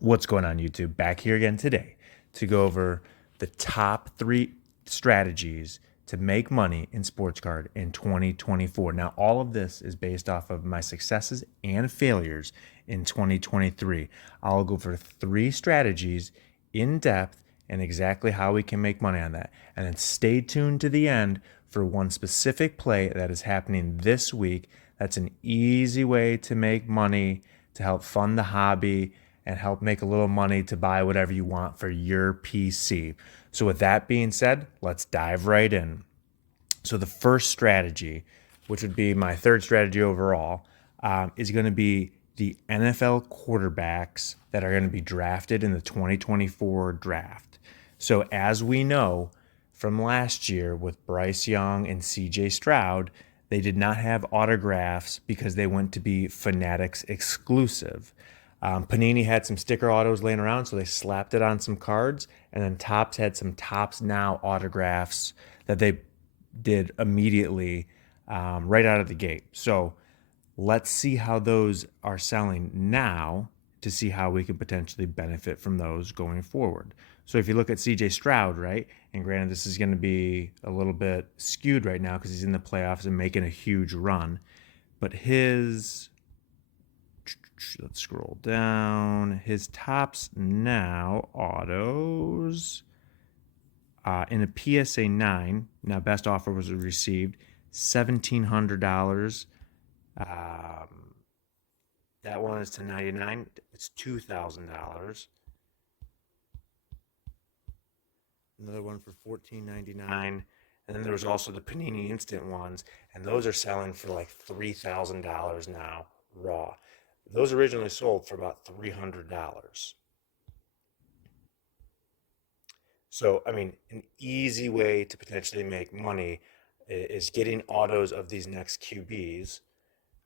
What's going on, YouTube? Back here again today to go over the top 3 strategies to make money in sports card in 2024. Now, all of this is based off of my successes and failures in 2023. I'll go over 3 strategies in depth and exactly how we can make money on that. And then stay tuned to the end for one specific play that is happening this week. That's an easy way to make money to help fund the hobby and help make a little money to buy whatever you want for your PC. So, with that being said, let's dive right in. So, the first strategy, which would be my third strategy overall, is going to be the NFL quarterbacks that are going to be drafted in the 2024 draft. So, as we know from last year with Bryce Young and CJ Stroud, they did not have autographs because they went to be Fanatics exclusive. Panini had some sticker autos laying around, so they slapped it on some cards. And then Topps had some Topps Now autographs that they did immediately right out of the gate. So let's see how those are selling now to see how we can potentially benefit from those going forward. So if you look at CJ Stroud, right, and granted this is going to be a little bit skewed right now because he's in the playoffs and making a huge run, but let's scroll down. His Topps Now autos in a PSA 9. Now, best offer was received $1,700. That one is to 99. It's $2,000. Another one for $14.99. And then there was also the Panini Instant ones, and those are selling for like $3,000 now raw. Those originally sold for about $300. So, I mean, an easy way to potentially make money is getting autos of these next QBs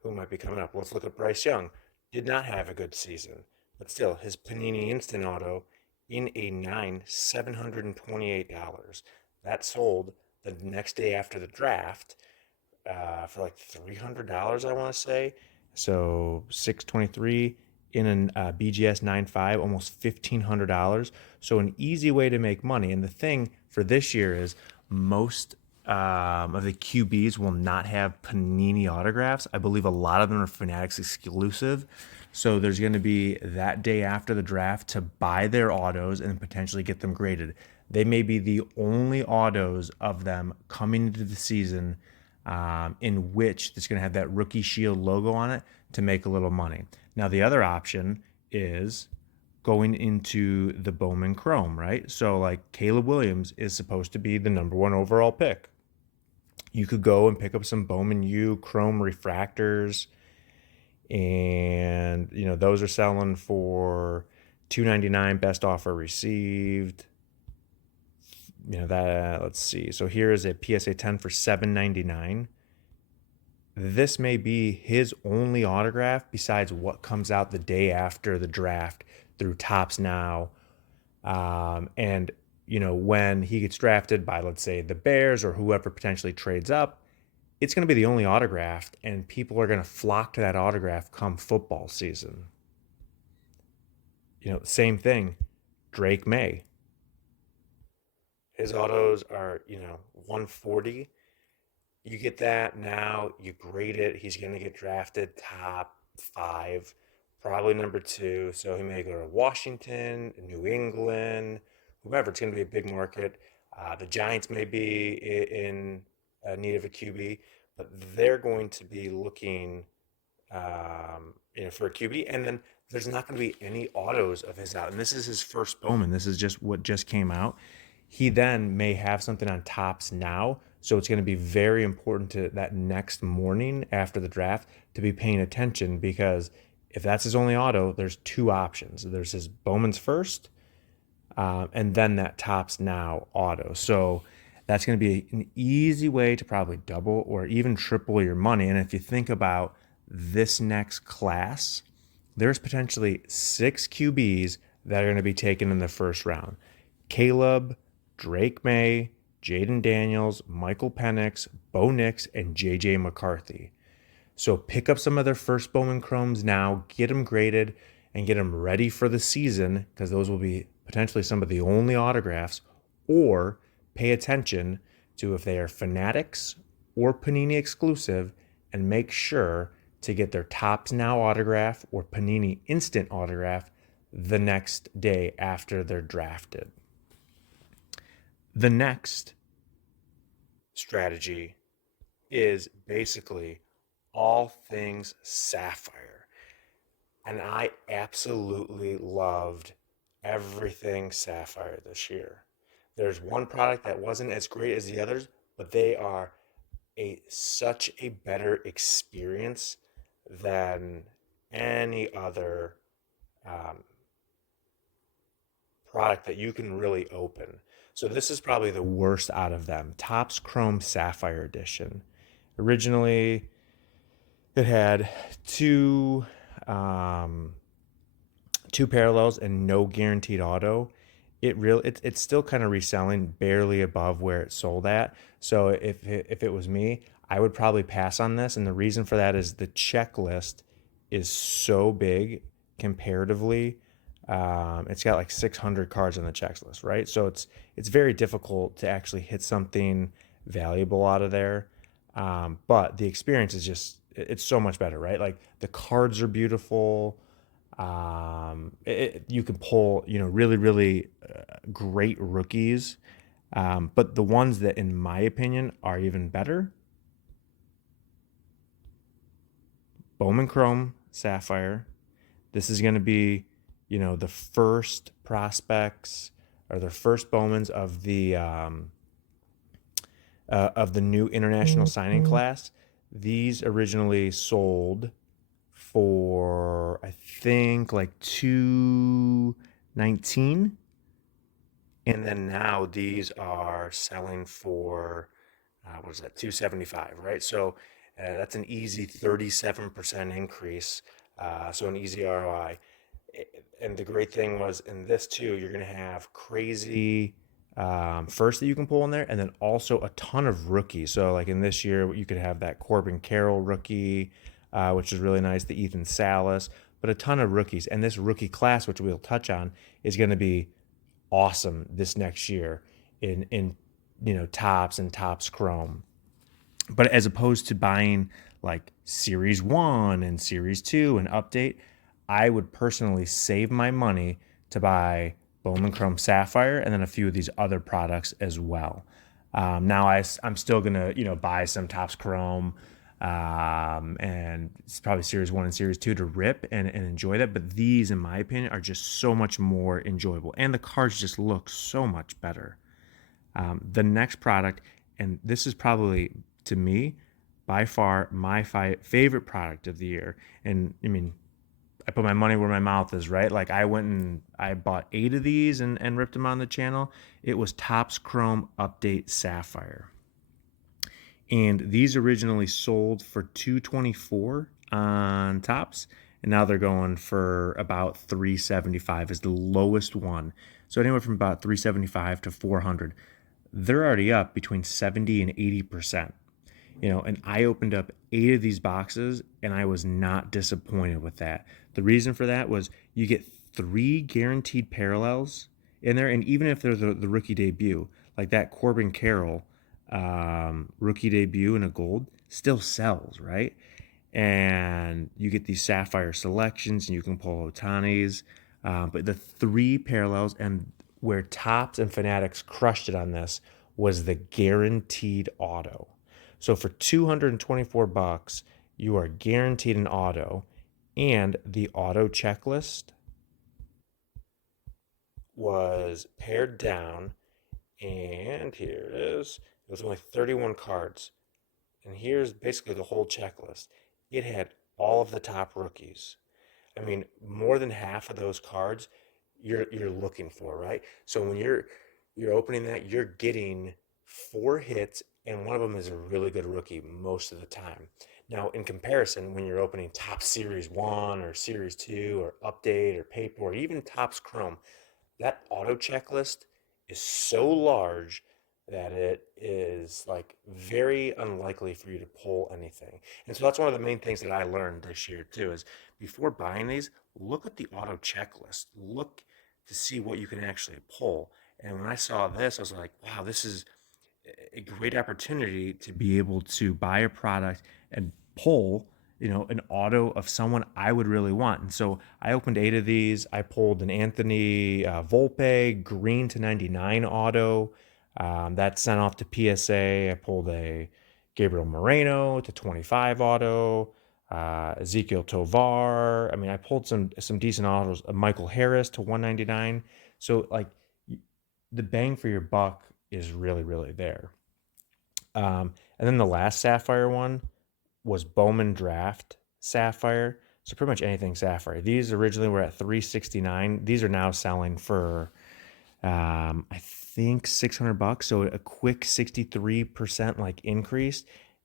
who might be coming up. Let's look at Bryce Young. Did not have a good season, but still, his Panini Instant Auto in a 9, $728. That sold the next day after the draft for like $300, I want to say. So 623 in a BGS 9.5, almost $1,500. So an easy way to make money. And the thing for this year is most of the QBs will not have Panini autographs. I believe a lot of them are Fanatics exclusive. So there's going to be that day after the draft to buy their autos and potentially get them graded. They may be the only autos of them coming into the season in which it's going to have that Rookie Shield logo on it to make a little money. Now, the other option is going into the Bowman Chrome, right? So, like Caleb Williams is supposed to be the #1 overall pick. You could go and pick up some Bowman U Chrome refractors, and those are selling for $299. Best offer received. That, let's see. So here is a PSA 10 for $799. This may be his only autograph besides what comes out the day after the draft through Topps Now. And when he gets drafted by, let's say, the Bears or whoever potentially trades up, it's going to be the only autograph, and people are going to flock to that autograph come football season. Same thing, Drake May. His autos are, 140. You get that now, you grade it. He's going to get drafted top 5, probably #2. So he may go to Washington, New England, whoever. It's going to be a big market. The Giants may be in need of a QB, but they're going to be looking for a QB. And then there's not going to be any autos of his out. And this is his first Bowman. This is just what just came out. He then may have something on Topps Now. So it's going to be very important to that next morning after the draft to be paying attention, because if that's his only auto, there's 2 options. There's his Bowman's first, and then that Topps Now auto. So that's going to be an easy way to probably double or even triple your money. And if you think about this next class, there's potentially 6 QBs that are going to be taken in the first round. Caleb, Drake May, Jaden Daniels, Michael Penix, Bo Nix, and JJ McCarthy. So pick up some of their first Bowman Chromes now, get them graded, and get them ready for the season, because those will be potentially some of the only autographs, or pay attention to if they are Fanatics or Panini exclusive and make sure to get their Topps Now autograph or Panini Instant autograph the next day after they're drafted. The next strategy is basically all things Sapphire. And I absolutely loved everything Sapphire this year. There's one product that wasn't as great as the others, but they are such a better experience than any other um, product that you can really open. So this is probably the worst out of them. Topps Chrome Sapphire Edition. Originally, it had um, two parallels and no guaranteed auto. It's still kind of reselling barely above where it sold at. So if it was me, I would probably pass on this, and the reason for that is the checklist is so big comparatively. It's got like 600 cards on the checklist, right? So it's very difficult to actually hit something valuable out of there. But the experience is it's so much better, right? Like the cards are beautiful. You can pull, really, really great rookies. But the ones that, in my opinion, are even better, Bowman Chrome Sapphire. This is going to be, the first prospects or the first Bowmans of the new international signing class. These originally sold for, I think, like 219, and then now these are selling for what is that, 275, right? So that's an easy 37% increase. So an easy ROI. And the great thing was in this too, you're going to have crazy first that you can pull in there, and then also a ton of rookies. So like in this year, you could have that Corbin Carroll rookie, which is really nice, the Ethan Salas, but a ton of rookies. And this rookie class, which we'll touch on, is going to be awesome this next year in Topps and Topps Chrome. But as opposed to buying like Series 1 and Series 2 and Update, I would personally save my money to buy Bowman Chrome Sapphire and then a few of these other products as well. Now I'm still going to, buy some Topps Chrome, and it's probably Series 1 and Series 2 to rip and enjoy that. But these, in my opinion, are just so much more enjoyable. And the cards just look so much better. The next product, and this is probably, to me, by far my favorite product of the year. And I mean, I put my money where my mouth is, right? Like I went and I bought 8 of these and ripped them on the channel. It was Topps Chrome Update Sapphire. And these originally sold for $224 on Topps, and now they're going for about $375 is the lowest one. So anywhere from about $375 to $400. They're already up between 70 and 80%. And I opened up 8 of these boxes and I was not disappointed with that. The reason for that was you get 3 guaranteed parallels in there, and even if they're the rookie debut, like that Corbin Carroll rookie debut in a gold, still sells, right? And you get these Sapphire selections and you can pull Ohtani's, but the 3 parallels, and where Topps and Fanatics crushed it on this, was the guaranteed auto. So for $224, you are guaranteed an auto, and the auto checklist was pared down, and here it is. It was only 31 cards. And here's basically the whole checklist. It had all of the top rookies. I mean, more than half of those cards you're looking for, right? So when you're opening that, you're getting 4 hits, and one of them is a really good rookie most of the time. Now, in comparison, when you're opening Top Series 1 or Series 2 or Update or Paper or even Topps Chrome, that auto checklist is so large that it is like very unlikely for you to pull anything. And so that's one of the main things that I learned this year too is before buying these, look at the auto checklist. Look to see what you can actually pull. And when I saw this, I was like, wow, this is a great opportunity to be able to buy a product and pull, an auto of someone I would really want. And so I opened 8 of these. I pulled an Anthony Volpe green to 99 auto. That sent off to PSA. I pulled a Gabriel Moreno to 25 auto. Ezekiel Tovar. I mean, I pulled some decent autos. Michael Harris to 199. So like the bang for your buck is really, really there. And then the last Sapphire one was Bowman Draft Sapphire. So pretty much anything Sapphire. These originally were at $369. These are now selling for I think $600. So a quick 63% like increase,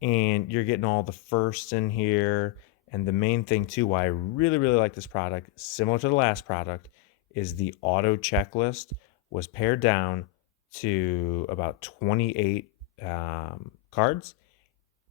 and you're getting all the firsts in here. And the main thing too, why I really, really like this product, similar to the last product, is the auto checklist was pared down to about 28 cards,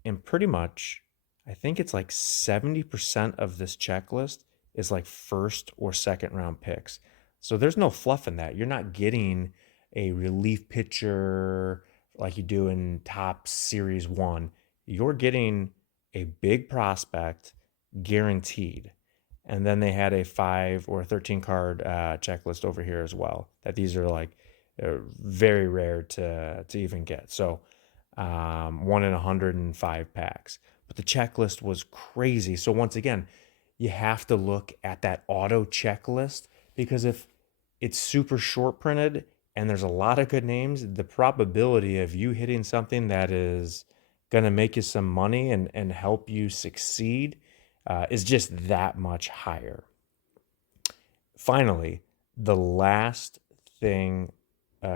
and pretty much I think it's like 70% of this checklist is like first or second round picks. So there's no fluff in that. You're not getting a relief pitcher like you do in top series 1. You're getting a big prospect guaranteed. And then they had a 5 or 13 card checklist over here as well. That these are like very rare to even get. So 1 in 105 packs. But the checklist was crazy. So once again, you have to look at that auto checklist, because if it's super short printed and there's a lot of good names, the probability of you hitting something that is going to make you some money and help you succeed is just that much higher. Finally, the last thing,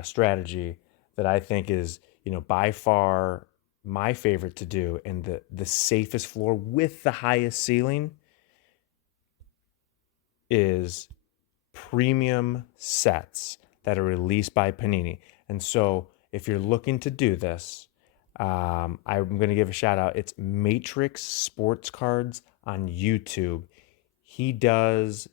strategy that I think is, by far my favorite to do and the safest floor with the highest ceiling is premium sets that are released by Panini. And so if you're looking to do this, I'm going to give a shout out. It's Matrix Sports Cards on YouTube. He does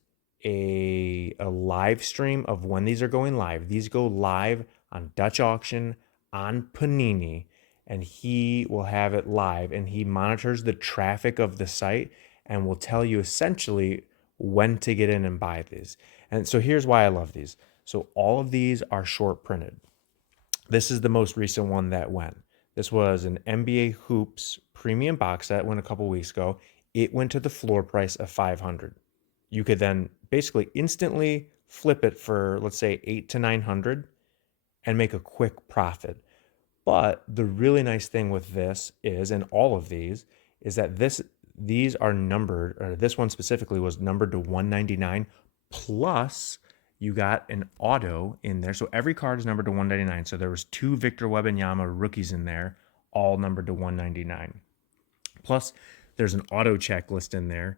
a live stream of when these are going live. These go live on Dutch Auction on Panini, and he will have it live, and he monitors the traffic of the site and will tell you essentially when to get in and buy these. And so here's why I love these. So all of these are short printed. This is the most recent one that went. This was an NBA Hoops premium box set, went a couple weeks ago. It went to the floor price of $500. You could then basically instantly flip it for, let's say, $800 to $900 and make a quick profit. But the really nice thing with this is, and all of these, is that these are numbered, or this one specifically was numbered to 199, plus you got an auto in there. So every card is numbered to 199. So there was 2 Victor Wembanyama rookies in there, all numbered to 199. Plus there's an auto checklist in there,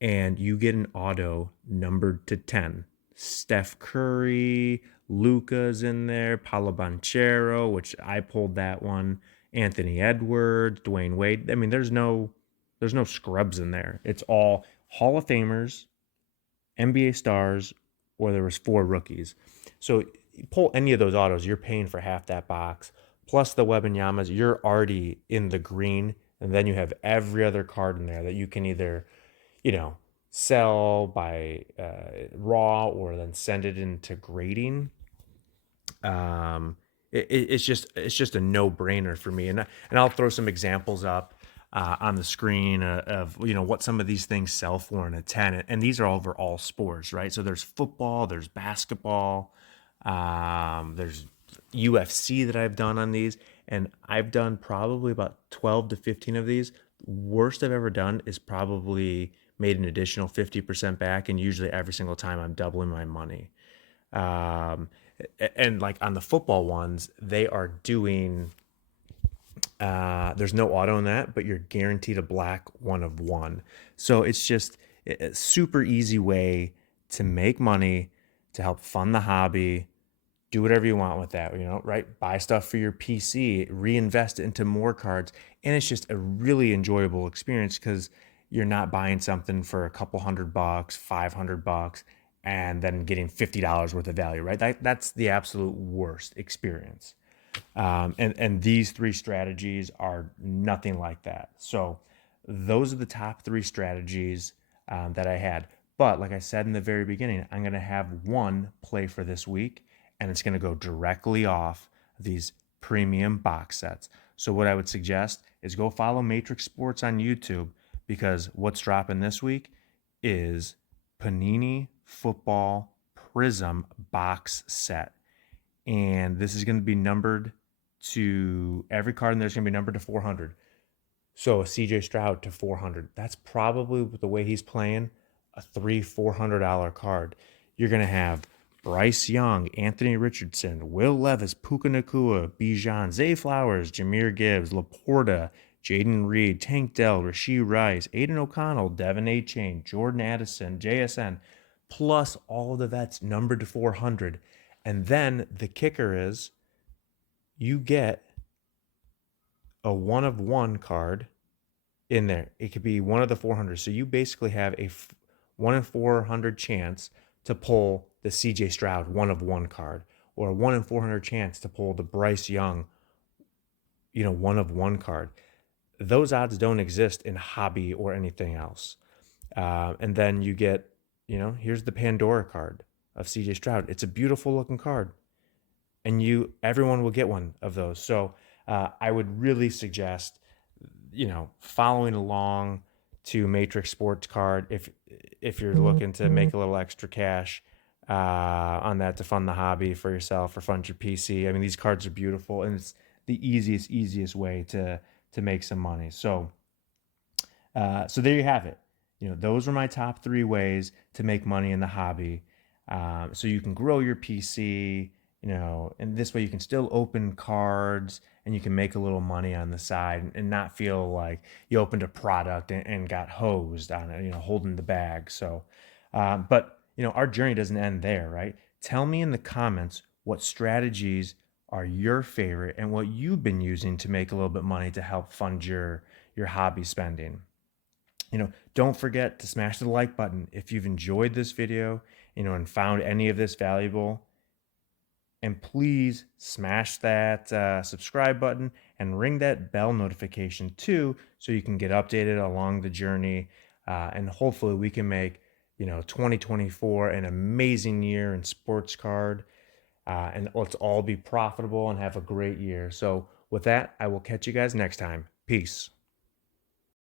and you get an auto numbered to 10. Steph Curry, Luka's in there, Paolo Banchero, which I pulled that one, Anthony Edwards, Dwayne Wade. I mean, there's no scrubs in there. It's all Hall of Famers, NBA stars, or there was 4 rookies. So you pull any of those autos, you're paying for half that box. Plus the Wembanyama's, you're already in the green, and then you have every other card in there that you can either, sell by raw or then send it into grading. It's just a no-brainer for me, and I'll throw some examples up on the screen of what some of these things sell for in a 10, and these are over all sports, right? So there's football, there's basketball, there's UFC that I've done on these, and I've done probably about 12 to 15 of these. Worst I've ever done is probably made an additional 50% back, and usually every single time I'm doubling my money. And like on the football ones, they are doing there's no auto in that, but you're guaranteed a black 1 of 1. So it's just a super easy way to make money, to help fund the hobby, do whatever you want with that, right? Buy stuff for your PC, reinvest it into more cards. And it's just a really enjoyable experience because you're not buying something for a couple $100, $500, and then getting $50 worth of value, right? That's the absolute worst experience. And these three strategies are nothing like that. So those are the top three strategies that I had. But like I said in the very beginning, I'm going to have one play for this week, and it's going to go directly off these premium box sets. So what I would suggest is go follow Matrix Sports on YouTube, because what's dropping this week is Panini Football PRIZM box set. And this is going to be numbered to every card in there is going to be numbered to 400. So a CJ Stroud to 400. That's probably the way he's playing a $400 card. You're going to have Bryce Young, Anthony Richardson, Will Levis, Puka Nacua, Bijan, Zay Flowers, Jahmyr Gibbs, Laporta, Jaden Reed, Tank Dell, Rashee Rice, Aiden O'Connell, Devin A-Chain, Jordan Addison, JSN, plus all of the vets numbered to 400. And then the kicker is you get a 1 of 1 card in there. It could be one of the 400. So you basically have a 1 in 400 chance to pull the CJ Stroud 1 of 1 card, or a 1 in 400 chance to pull the Bryce Young, 1 of 1 card. Those odds don't exist in hobby or anything else. And then you get, here's the Pandora card of CJ Stroud. It's a beautiful looking card, and everyone will get one of those. So I would really suggest, following along to Matrix Sports Card if you're looking to make a little extra cash on that to fund the hobby for yourself or fund your PC. I mean, these cards are beautiful, and it's the easiest way to make some money. So there you have it. Those are my top 3 ways to make money in the hobby. So you can grow your PC, and this way you can still open cards and you can make a little money on the side and not feel like you opened a product and got hosed on it, holding the bag. So, but our journey doesn't end there, right? Tell me in the comments what strategies are your favorite and what you've been using to make a little bit of money to help fund your hobby spending. Don't forget to smash the like button if you've enjoyed this video, and found any of this valuable. And please smash that subscribe button and ring that bell notification too, so you can get updated along the journey. And hopefully we can make 2024 an amazing year in sports card, and let's all be profitable and have a great year. So with that, I will catch you guys next time. Peace.